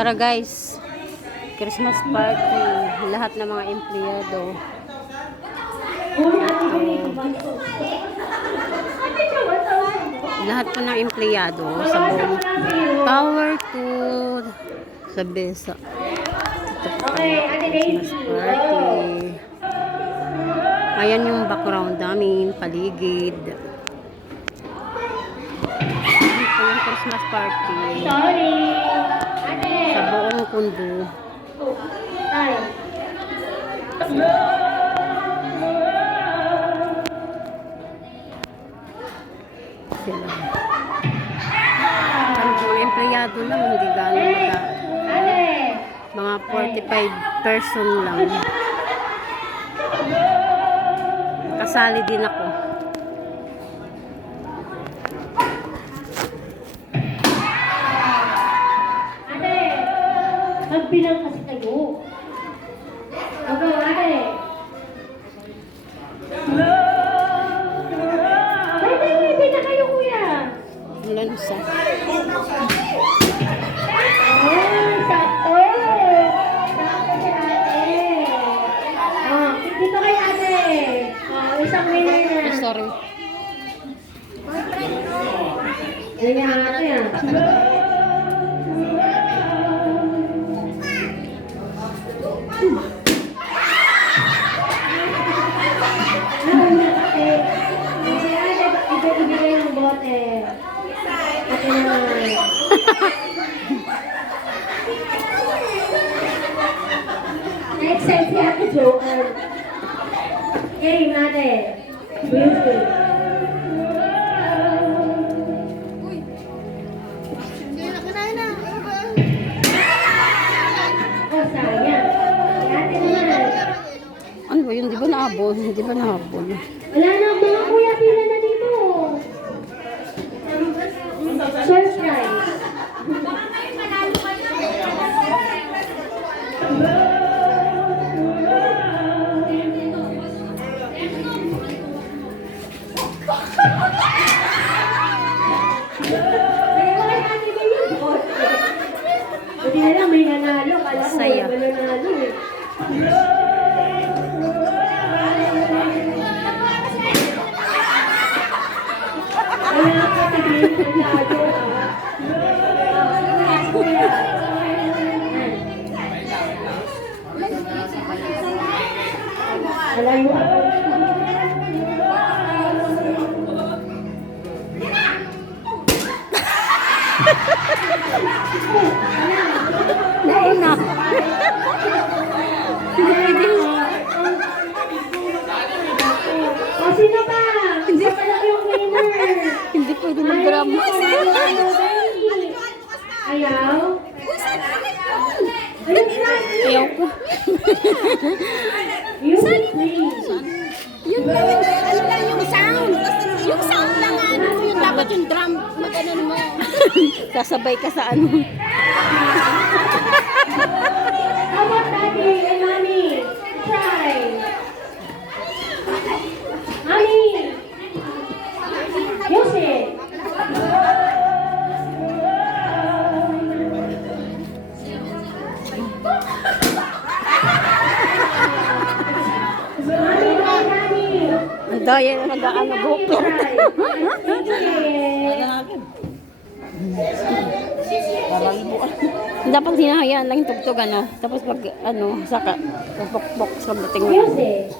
Tara guys, Christmas party, lahat ng mga empleyado. Lahat po ng empleyado sa buong Tower 2 sa Besa. Ito po ang Christmas party. Ayan yung background namin, paligid. Ayan po yung Christmas party. Sa buong kundo. Sila. Ang mga empleyado lang, hindi gano'n mga 45 person lang. Kasali din ako. Magbilang kasi kayo. Okay, ate. Ay, may na kayo, kuya. Wala na sa. Oh, sakto. Sakto si ate. Oh, dito kay ate. Oh, isang winner na. Oh, sorry. Yan yung ate, ah. Ibigay ng bote. Ate naman. Next time si Ate Joker. Game ate. Music. Oh, sayang. Si ate naman. Ano ba yun? Di ba nahabol? Di ba nahabol? Wala na mga kuya, pila na dito. Surprise. Buti na lang may nanalo. Kala ko Saya. may nanalo eh. Wala ka sabihin ng lado, Malayo ako. Nauna. Pwede mo. O, sino ba? Hindi pala yung winner. Hindi pwede mag-grab. Ayaw? Ayun na. Ayaw ko. You please. Yun lang yung, ano lang yung sound. Yung sound lang ano, yung dapat yung drum, mag-ano mo. Sasabay ka sa ano. How about daddy and mommy? Try. Mommy. Music. Mommy, mommy. Ang daya na nag-ano booker. Dapat hinahayaan lang yung tugtog ano. Tapos pag ano, saka pupok-pok sa buting. Music.